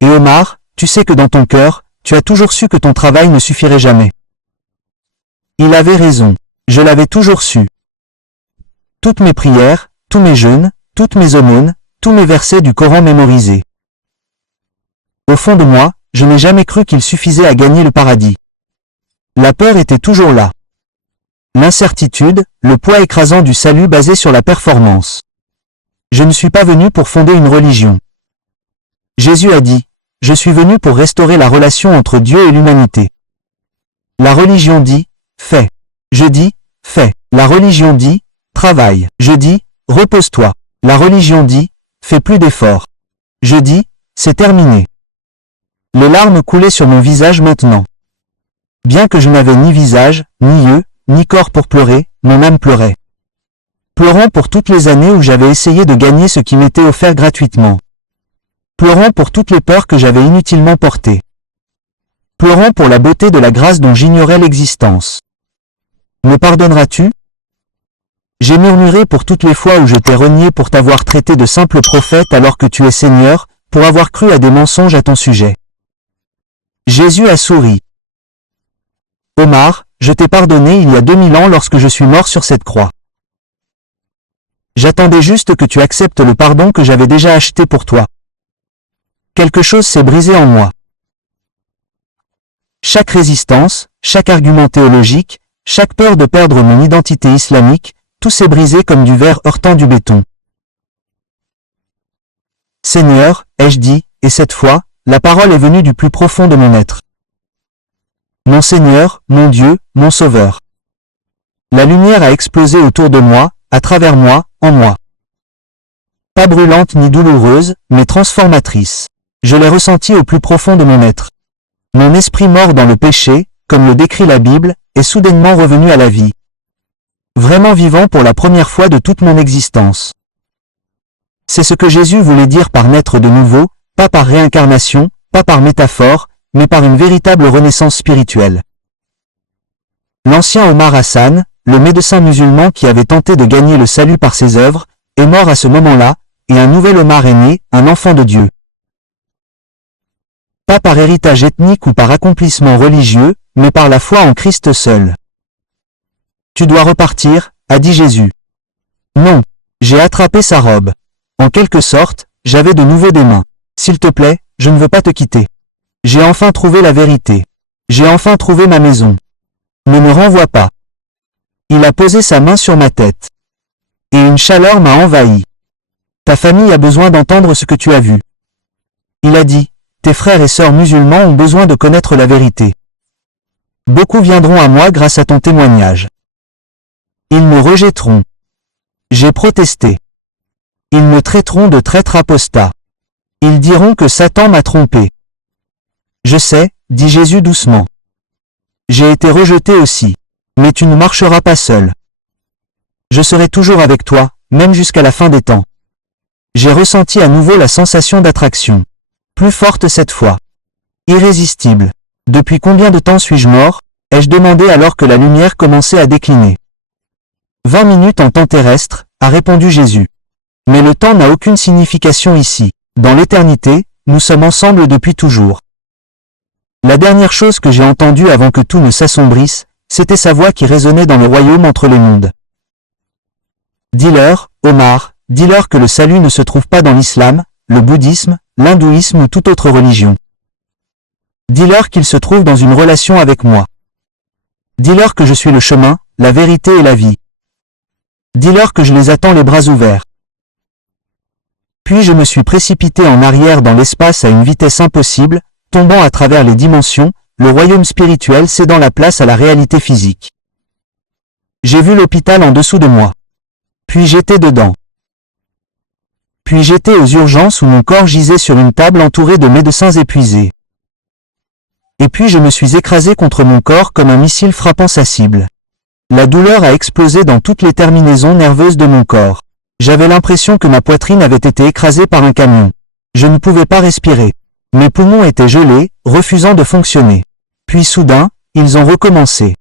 Et Omar, tu sais que dans ton cœur, tu as toujours su que ton travail ne suffirait jamais. Il avait raison, je l'avais toujours su. Toutes mes prières, tous mes jeûnes, toutes mes aumônes, tous mes versets du Coran mémorisés. Au fond de moi, je n'ai jamais cru qu'il suffisait à gagner le paradis. La peur était toujours là. L'incertitude, le poids écrasant du salut basé sur la performance. Je ne suis pas venu pour fonder une religion. Jésus a dit, « Je suis venu pour restaurer la relation entre Dieu et l'humanité. » La religion dit, « Fais. » Je dis, « Fais. » La religion dit, « Travaille. » Je dis, « Repose-toi. » La religion dit, « Fais plus d'efforts. » Je dis, « C'est terminé. » Les larmes coulaient sur mon visage maintenant. Bien que je n'avais ni visage, ni yeux, ni corps pour pleurer, mon âme pleurait. Pleurant pour toutes les années où j'avais essayé de gagner ce qui m'était offert gratuitement. Pleurant pour toutes les peurs que j'avais inutilement portées. Pleurant pour la beauté de la grâce dont j'ignorais l'existence. Me pardonneras-tu? J'ai murmuré pour toutes les fois où je t'ai renié pour t'avoir traité de simple prophète alors que tu es Seigneur, pour avoir cru à des mensonges à ton sujet. Jésus a souri. Omar, je t'ai pardonné il y a 2000 ans lorsque je suis mort sur cette croix. J'attendais juste que tu acceptes le pardon que j'avais déjà acheté pour toi. Quelque chose s'est brisé en moi. Chaque résistance, chaque argument théologique, chaque peur de perdre mon identité islamique, tout s'est brisé comme du verre heurtant du béton. Seigneur, ai-je dit, et cette fois, la parole est venue du plus profond de mon être. Mon Seigneur, mon Dieu, mon Sauveur. La lumière a explosé autour de moi, à travers moi, en moi. Pas brûlante ni douloureuse, mais transformatrice. Je l'ai ressentie au plus profond de mon être. Mon esprit mort dans le péché, comme le décrit la Bible, est soudainement revenu à la vie. Vraiment vivant pour la première fois de toute mon existence. C'est ce que Jésus voulait dire par naître de nouveau, pas par réincarnation, pas par métaphore, mais par une véritable renaissance spirituelle. L'ancien Omar Hassan, le médecin musulman qui avait tenté de gagner le salut par ses œuvres, est mort à ce moment-là, et un nouvel Omar est né, un enfant de Dieu. Pas par héritage ethnique ou par accomplissement religieux, mais par la foi en Christ seul. Tu dois repartir, a dit Jésus. Non, j'ai attrapé sa robe. En quelque sorte, j'avais de nouveau des mains. S'il te plaît, je ne veux pas te quitter. J'ai enfin trouvé la vérité. J'ai enfin trouvé ma maison. Ne me renvoie pas. Il a posé sa main sur ma tête. Et une chaleur m'a envahi. Ta famille a besoin d'entendre ce que tu as vu. Il a dit, tes frères et sœurs musulmans ont besoin de connaître la vérité. Beaucoup viendront à moi grâce à ton témoignage. Ils me rejetteront. J'ai protesté. Ils me traiteront de traître apostat. Ils diront que Satan m'a trompé. Je sais, dit Jésus doucement. J'ai été rejeté aussi. Mais tu ne marcheras pas seul. Je serai toujours avec toi, même jusqu'à la fin des temps. J'ai ressenti à nouveau la sensation d'attraction. Plus forte cette fois. Irrésistible. Depuis combien de temps suis-je mort? Ai-je demandé alors que la lumière commençait à décliner. 20 minutes en temps terrestre, a répondu Jésus. Mais le temps n'a aucune signification ici. Dans l'éternité, nous sommes ensemble depuis toujours. La dernière chose que j'ai entendue avant que tout ne s'assombrisse, c'était sa voix qui résonnait dans le royaume entre les mondes. Dis-leur, Omar, dis-leur que le salut ne se trouve pas dans l'islam, le bouddhisme, l'hindouisme ou toute autre religion. Dis-leur qu'il se trouve dans une relation avec moi. Dis-leur que je suis le chemin, la vérité et la vie. Dis-leur que je les attends les bras ouverts. Puis je me suis précipité en arrière dans l'espace à une vitesse impossible, tombant à travers les dimensions, le royaume spirituel cédant la place à la réalité physique. J'ai vu l'hôpital en dessous de moi. Puis j'étais dedans. Puis j'étais aux urgences où mon corps gisait sur une table entourée de médecins épuisés. Et puis je me suis écrasé contre mon corps comme un missile frappant sa cible. La douleur a explosé dans toutes les terminaisons nerveuses de mon corps. J'avais l'impression que ma poitrine avait été écrasée par un camion. Je ne pouvais pas respirer. Mes poumons étaient gelés, refusant de fonctionner. Puis soudain, ils ont recommencé.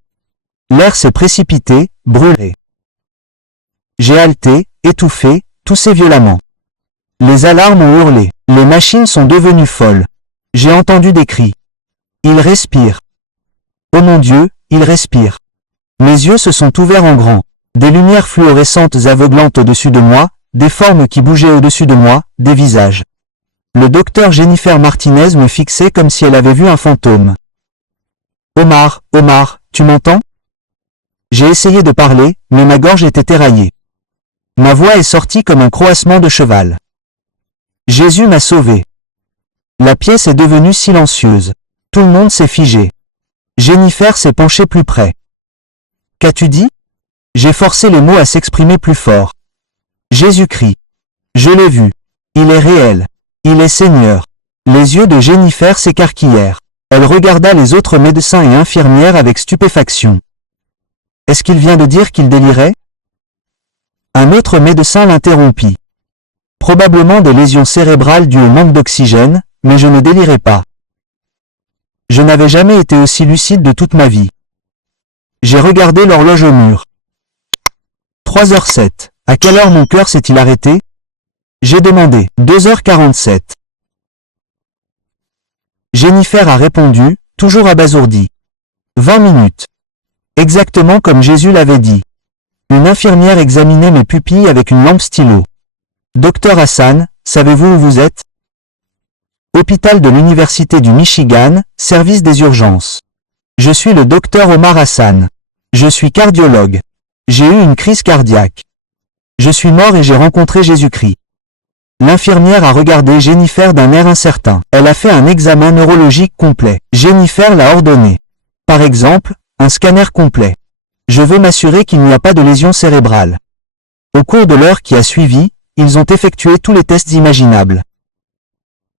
L'air s'est précipité, brûlé. J'ai halté, étouffé, toussé violemment. Les alarmes ont hurlé. Les machines sont devenues folles. J'ai entendu des cris. Il respire. Oh mon Dieu, il respire. Mes yeux se sont ouverts en grand. Des lumières fluorescentes aveuglantes au-dessus de moi, des formes qui bougeaient au-dessus de moi, des visages. Le docteur Jennifer Martinez me fixait comme si elle avait vu un fantôme. Omar, Omar, tu m'entends? J'ai essayé de parler, mais ma gorge était éraillée. Ma voix est sortie comme un croassement de cheval. Jésus m'a sauvé. La pièce est devenue silencieuse. Tout le monde s'est figé. Jennifer s'est penchée plus près. Qu'as-tu dit? J'ai forcé les mots à s'exprimer plus fort. Jésus-Christ. Je l'ai vu. Il est réel. Il est Seigneur. Les yeux de Jennifer s'écarquillèrent. Elle regarda les autres médecins et infirmières avec stupéfaction. Est-ce qu'il vient de dire qu'il délirait? Un autre médecin l'interrompit. Probablement des lésions cérébrales dues au manque d'oxygène, mais je ne délirais pas. Je n'avais jamais été aussi lucide de toute ma vie. J'ai regardé l'horloge au mur. 3h07. À quelle heure mon cœur s'est-il arrêté? J'ai demandé. 2h47. Jennifer a répondu, toujours abasourdie. 20 minutes. Exactement comme Jésus l'avait dit. Une infirmière examinait mes pupilles avec une lampe stylo. Docteur Hassan, savez-vous où vous êtes? Hôpital de l'Université du Michigan, service des urgences. Je suis le docteur Omar Hassan. Je suis cardiologue. J'ai eu une crise cardiaque. Je suis mort et j'ai rencontré Jésus-Christ. L'infirmière a regardé Jennifer d'un air incertain. Elle a fait un examen neurologique complet. Jennifer l'a ordonné. Par exemple, un scanner complet. Je veux m'assurer qu'il n'y a pas de lésion cérébrale. Au cours de l'heure qui a suivi, ils ont effectué tous les tests imaginables.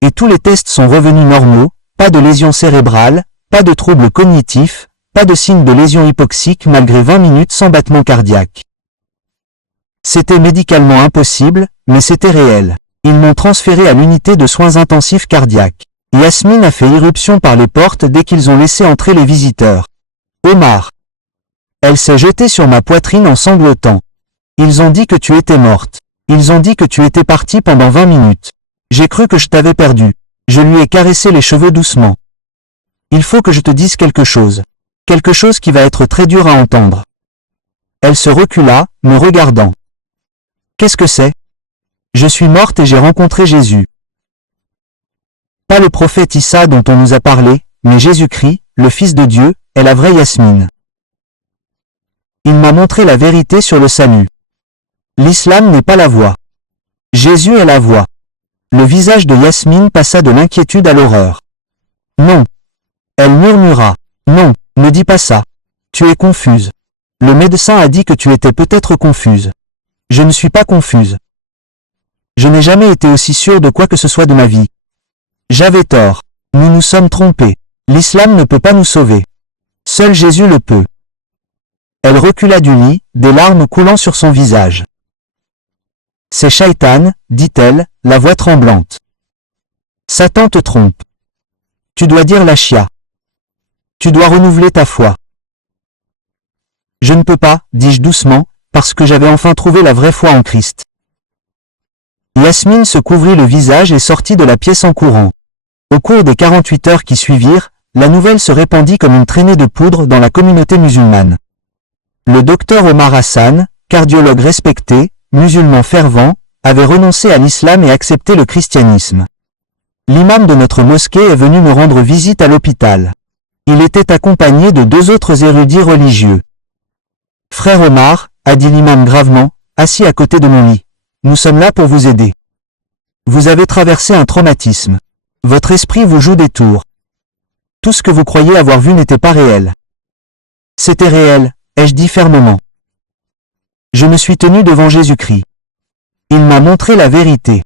Et tous les tests sont revenus normaux, pas de lésion cérébrale, pas de troubles cognitifs, pas de signe de lésion hypoxique malgré 20 minutes sans battement cardiaque. C'était médicalement impossible, mais c'était réel. Ils m'ont transféré à l'unité de soins intensifs cardiaques. Yasmine a fait irruption par les portes dès qu'ils ont laissé entrer les visiteurs. Omar. Elle s'est jetée sur ma poitrine en sanglotant. Ils ont dit que tu étais morte. Ils ont dit que tu étais partie pendant 20 minutes. J'ai cru que je t'avais perdu. Je lui ai caressé les cheveux doucement. Il faut que je te dise quelque chose. Quelque chose qui va être très dur à entendre. Elle se recula, me regardant. Qu'est-ce que c'est? Je suis morte et j'ai rencontré Jésus. Pas le prophète Issa dont on nous a parlé, mais Jésus-Christ, le Fils de Dieu, est la vraie Yasmine. Il m'a montré la vérité sur le salut. L'islam n'est pas la voie. Jésus est la voie. Le visage de Yasmine passa de l'inquiétude à l'horreur. Non. Elle murmura. Non, ne dis pas ça. Tu es confuse. Le médecin a dit que tu étais peut-être confuse. Je ne suis pas confuse. Je n'ai jamais été aussi sûre de quoi que ce soit de ma vie. J'avais tort. Nous nous sommes trompés. L'islam ne peut pas nous sauver. Seul Jésus le peut. Elle recula du lit, des larmes coulant sur son visage. C'est Shaitan, dit-elle, la voix tremblante. Satan te trompe. Tu dois dire la Shia. Tu dois renouveler ta foi. Je ne peux pas, dis-je doucement, parce que j'avais enfin trouvé la vraie foi en Christ. Yasmine se couvrit le visage et sortit de la pièce en courant. Au cours des 48 heures qui suivirent, la nouvelle se répandit comme une traînée de poudre dans la communauté musulmane. Le docteur Omar Hassan, cardiologue respecté, musulman fervent, avait renoncé à l'islam et accepté le christianisme. L'imam de notre mosquée est venu me rendre visite à l'hôpital. Il était accompagné de 2 autres érudits religieux. « Frère Omar, a dit l'imam gravement, assis à côté de mon lit, nous sommes là pour vous aider. Vous avez traversé un traumatisme. Votre esprit vous joue des tours. Tout ce que vous croyez avoir vu n'était pas réel. C'était réel, ai-je dit fermement. Je me suis tenu devant Jésus-Christ. Il m'a montré la vérité.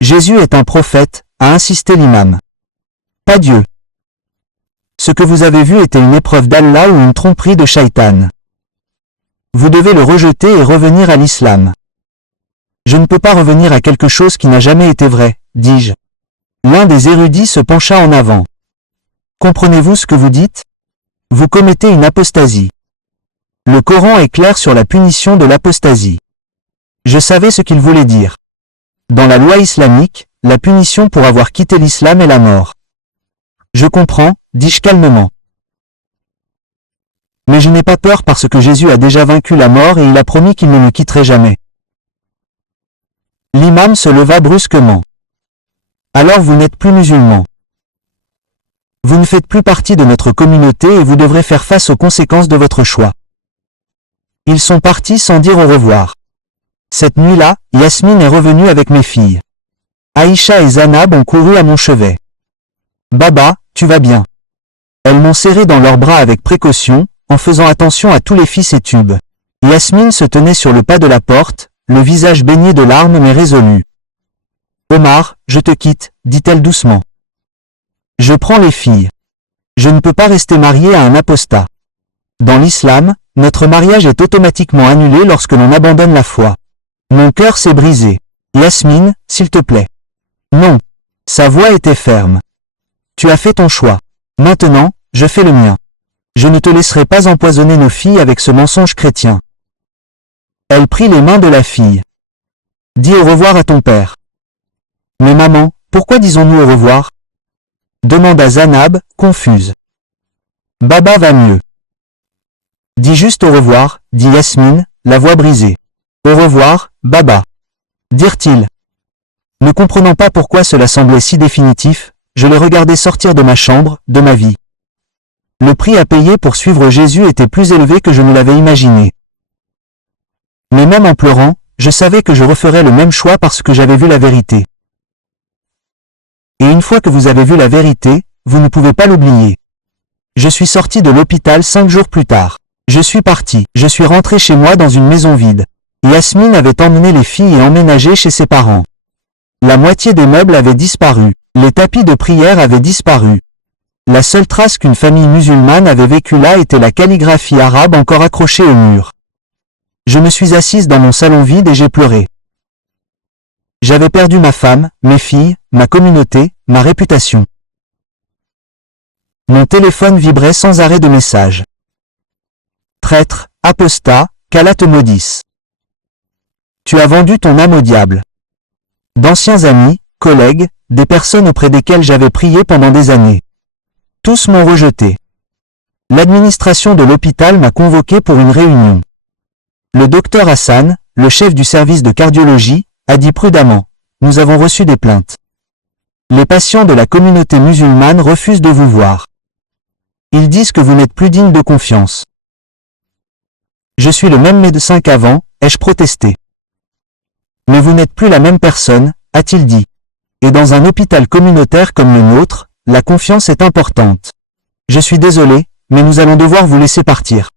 Jésus est un prophète, a insisté l'imam. Pas Dieu. Ce que vous avez vu était une épreuve d'Allah ou une tromperie de Shaitan. Vous devez le rejeter et revenir à l'islam. Je ne peux pas revenir à quelque chose qui n'a jamais été vrai, dis-je. L'un des érudits se pencha en avant. Comprenez-vous ce que vous dites? Vous commettez une apostasie. Le Coran est clair sur la punition de l'apostasie. Je savais ce qu'il voulait dire. Dans la loi islamique, la punition pour avoir quitté l'islam est la mort. Je comprends, dis-je calmement. Mais je n'ai pas peur parce que Jésus a déjà vaincu la mort et il a promis qu'il ne me quitterait jamais. L'imam se leva brusquement. Alors vous n'êtes plus musulman. Vous ne faites plus partie de notre communauté et vous devrez faire face aux conséquences de votre choix. Ils sont partis sans dire au revoir. Cette nuit-là, Yasmine est revenue avec mes filles. Aïcha et Zanab ont couru à mon chevet. Baba, tu vas bien. Elles m'ont serré dans leurs bras avec précaution, en faisant attention à tous les fils et tubes. Yasmine se tenait sur le pas de la porte, le visage baigné de larmes mais résolu. Omar, je te quitte, dit-elle doucement. Je prends les filles. Je ne peux pas rester mariée à un apostat. Dans l'islam, notre mariage est automatiquement annulé lorsque l'on abandonne la foi. Mon cœur s'est brisé. Yasmine, s'il te plaît. Non. Sa voix était ferme. Tu as fait ton choix. Maintenant, je fais le mien. Je ne te laisserai pas empoisonner nos filles avec ce mensonge chrétien. Elle prit les mains de la fille. Dis au revoir à ton père. Mais maman, pourquoi disons-nous au revoir? Demanda Zanab, confuse. Baba va mieux. Dis juste au revoir, dit Yasmine, la voix brisée. Au revoir, Baba. Dirent-ils. Ne comprenant pas pourquoi cela semblait si définitif, je les regardais sortir de ma chambre, de ma vie. Le prix à payer pour suivre Jésus était plus élevé que je ne l'avais imaginé. Mais même en pleurant, je savais que je referais le même choix parce que j'avais vu la vérité. Et une fois que vous avez vu la vérité, vous ne pouvez pas l'oublier. Je suis sorti de l'hôpital 5 jours plus tard. Je suis parti. Je suis rentré chez moi dans une maison vide. Yasmine avait emmené les filles et emménagé chez ses parents. La moitié des meubles avaient disparu. Les tapis de prière avaient disparu. La seule trace qu'une famille musulmane avait vécue là était la calligraphie arabe encore accrochée au mur. Je me suis assise dans mon salon vide et j'ai pleuré. J'avais perdu ma femme, mes filles, ma communauté, ma réputation. Mon téléphone vibrait sans arrêt de messages. Traître, apostat, qu'Allah te maudisse. Tu as vendu ton âme au diable. D'anciens amis, collègues, des personnes auprès desquelles j'avais prié pendant des années. Tous m'ont rejeté. L'administration de l'hôpital m'a convoqué pour une réunion. Le docteur Hassan, le chef du service de cardiologie, a dit prudemment, « Nous avons reçu des plaintes. Les patients de la communauté musulmane refusent de vous voir. Ils disent que vous n'êtes plus digne de confiance. » Je suis le même médecin qu'avant, ai-je protesté. Mais vous n'êtes plus la même personne, a-t-il dit. Et dans un hôpital communautaire comme le nôtre, la confiance est importante. Je suis désolé, mais nous allons devoir vous laisser partir.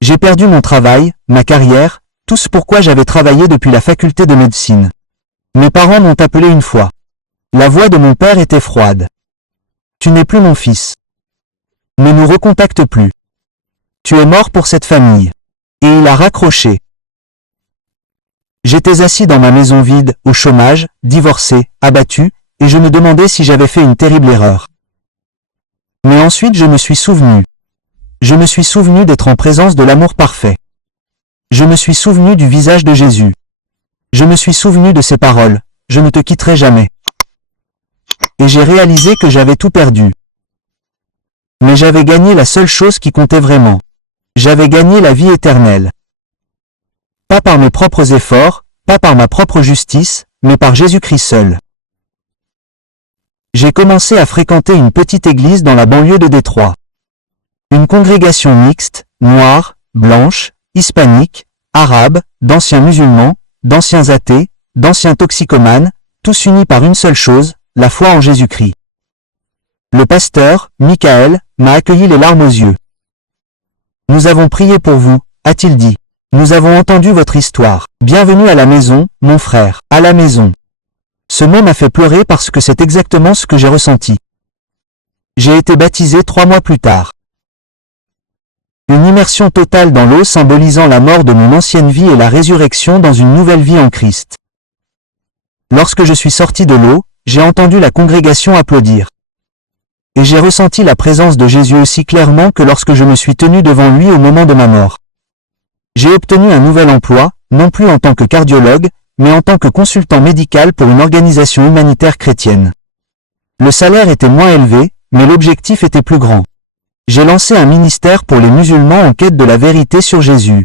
J'ai perdu mon travail, ma carrière, tout ce pourquoi j'avais travaillé depuis la faculté de médecine. Mes parents m'ont appelé une fois. La voix de mon père était froide. Tu n'es plus mon fils. Ne nous recontacte plus. Tu es mort pour cette famille. Et il a raccroché. J'étais assis dans ma maison vide, au chômage, divorcé, abattu, et je me demandais si j'avais fait une terrible erreur. Mais ensuite je me suis souvenu. Je me suis souvenu d'être en présence de l'amour parfait. Je me suis souvenu du visage de Jésus. Je me suis souvenu de ses paroles, « Je ne te quitterai jamais ». Et j'ai réalisé que j'avais tout perdu. Mais j'avais gagné la seule chose qui comptait vraiment. J'avais gagné la vie éternelle. Pas par mes propres efforts, pas par ma propre justice, mais par Jésus-Christ seul. J'ai commencé à fréquenter une petite église dans la banlieue de Détroit. Une congrégation mixte, noire, blanche, hispanique, arabe, d'anciens musulmans, d'anciens athées, d'anciens toxicomanes, tous unis par une seule chose, la foi en Jésus-Christ. Le pasteur, Michael, m'a accueilli les larmes aux yeux. « Nous avons prié pour vous, a-t-il dit. Nous avons entendu votre histoire. Bienvenue à la maison, mon frère, à la maison. » Ce mot m'a fait pleurer parce que c'est exactement ce que j'ai ressenti. J'ai été baptisé 3 mois plus tard. Une immersion totale dans l'eau symbolisant la mort de mon ancienne vie et la résurrection dans une nouvelle vie en Christ. Lorsque je suis sorti de l'eau, j'ai entendu la congrégation applaudir. Et j'ai ressenti la présence de Jésus aussi clairement que lorsque je me suis tenu devant lui au moment de ma mort. J'ai obtenu un nouvel emploi, non plus en tant que cardiologue, mais en tant que consultant médical pour une organisation humanitaire chrétienne. Le salaire était moins élevé, mais l'objectif était plus grand. J'ai lancé un ministère pour les musulmans en quête de la vérité sur Jésus.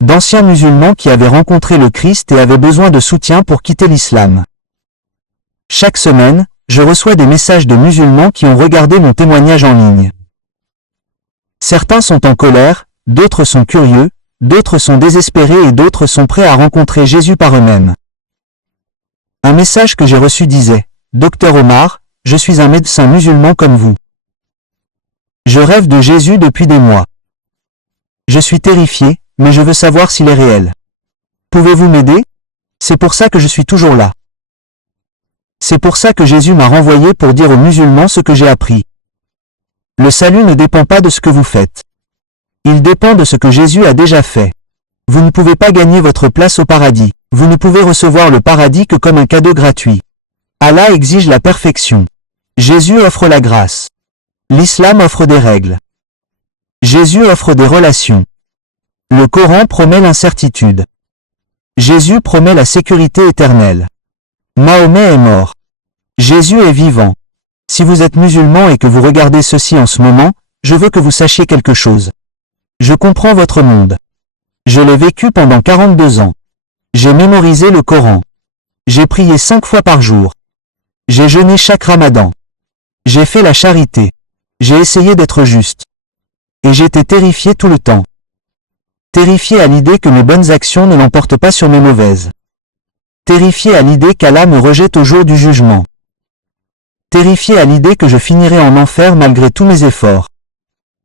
D'anciens musulmans qui avaient rencontré le Christ et avaient besoin de soutien pour quitter l'islam. Chaque semaine, je reçois des messages de musulmans qui ont regardé mon témoignage en ligne. Certains sont en colère, d'autres sont curieux, d'autres sont désespérés et d'autres sont prêts à rencontrer Jésus par eux-mêmes. Un message que j'ai reçu disait « Docteur Omar, je suis un médecin musulman comme vous. Je rêve de Jésus depuis des mois. Je suis terrifié, mais je veux savoir s'il est réel. Pouvez-vous m'aider? C'est pour ça que je suis toujours là. C'est pour ça que Jésus m'a renvoyé pour dire aux musulmans ce que j'ai appris. Le salut ne dépend pas de ce que vous faites. Il dépend de ce que Jésus a déjà fait. Vous ne pouvez pas gagner votre place au paradis. Vous ne pouvez recevoir le paradis que comme un cadeau gratuit. Allah exige la perfection. Jésus offre la grâce. L'islam offre des règles. Jésus offre des relations. Le Coran promet l'incertitude. Jésus promet la sécurité éternelle. Mahomet est mort. Jésus est vivant. Si vous êtes musulman et que vous regardez ceci en ce moment, je veux que vous sachiez quelque chose. Je comprends votre monde. Je l'ai vécu pendant 42 ans. J'ai mémorisé le Coran. J'ai prié 5 fois par jour. J'ai jeûné chaque Ramadan. J'ai fait la charité. J'ai essayé d'être juste. Et j'étais terrifié tout le temps. Terrifié à l'idée que mes bonnes actions ne l'emportent pas sur mes mauvaises. Terrifié à l'idée qu'Allah me rejette au jour du jugement. Terrifié à l'idée que je finirai en enfer malgré tous mes efforts.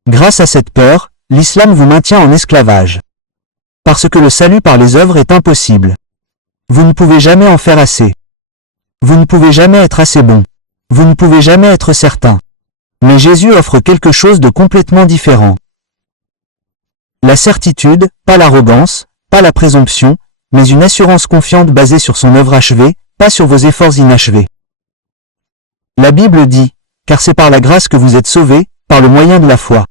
Grâce à cette peur, l'islam vous maintient en esclavage. Parce que le salut par les œuvres est impossible. Vous ne pouvez jamais en faire assez. Vous ne pouvez jamais être assez bon. Vous ne pouvez jamais être certain. Mais Jésus offre quelque chose de complètement différent. La certitude, pas l'arrogance, pas la présomption, mais une assurance confiante basée sur son œuvre achevée, pas sur vos efforts inachevés. La Bible dit, « Car c'est par la grâce que vous êtes sauvés, par le moyen de la foi.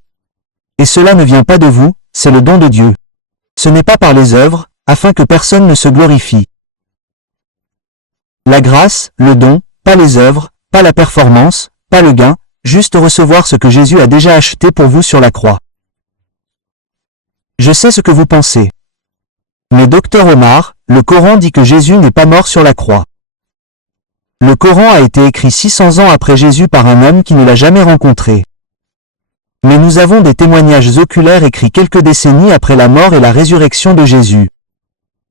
Et cela ne vient pas de vous, c'est le don de Dieu. Ce n'est pas par les œuvres, afin que personne ne se glorifie. » La grâce, le don, pas les œuvres, pas la performance, pas le gain, juste recevoir ce que Jésus a déjà acheté pour vous sur la croix. Je sais ce que vous pensez. Mais Docteur Omar, le Coran dit que Jésus n'est pas mort sur la croix. Le Coran a été écrit 600 ans après Jésus par un homme qui ne l'a jamais rencontré. Mais nous avons des témoignages oculaires écrits quelques décennies après la mort et la résurrection de Jésus.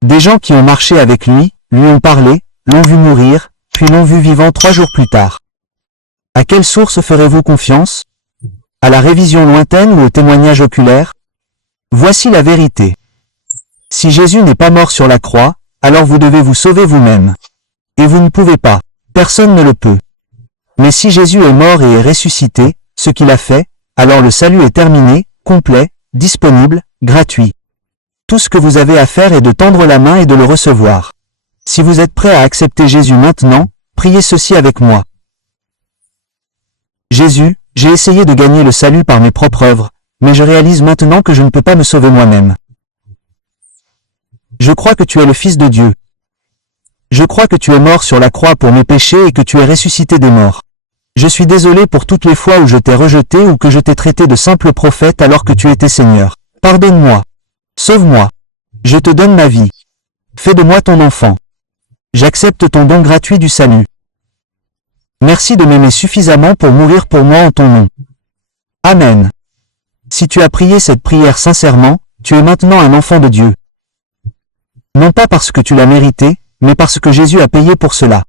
Des gens qui ont marché avec lui, lui ont parlé, l'ont vu mourir, puis l'ont vu vivant 3 jours plus tard. À quelle source ferez-vous confiance? À la révision lointaine ou au témoignage oculaire? Voici la vérité. Si Jésus n'est pas mort sur la croix, alors vous devez vous sauver vous-même. Et vous ne pouvez pas. Personne ne le peut. Mais si Jésus est mort et est ressuscité, ce qu'il a fait, alors le salut est terminé, complet, disponible, gratuit. Tout ce que vous avez à faire est de tendre la main et de le recevoir. Si vous êtes prêt à accepter Jésus maintenant, priez ceci avec moi. Jésus, j'ai essayé de gagner le salut par mes propres œuvres, mais je réalise maintenant que je ne peux pas me sauver moi-même. Je crois que tu es le Fils de Dieu. Je crois que tu es mort sur la croix pour mes péchés et que tu es ressuscité des morts. Je suis désolé pour toutes les fois où je t'ai rejeté ou que je t'ai traité de simple prophète alors que tu étais Seigneur. Pardonne-moi. Sauve-moi. Je te donne ma vie. Fais de moi ton enfant. J'accepte ton don gratuit du salut. Merci de m'aimer suffisamment pour mourir pour moi en ton nom. Amen. Si tu as prié cette prière sincèrement, tu es maintenant un enfant de Dieu. Non pas parce que tu l'as mérité, mais parce que Jésus a payé pour cela.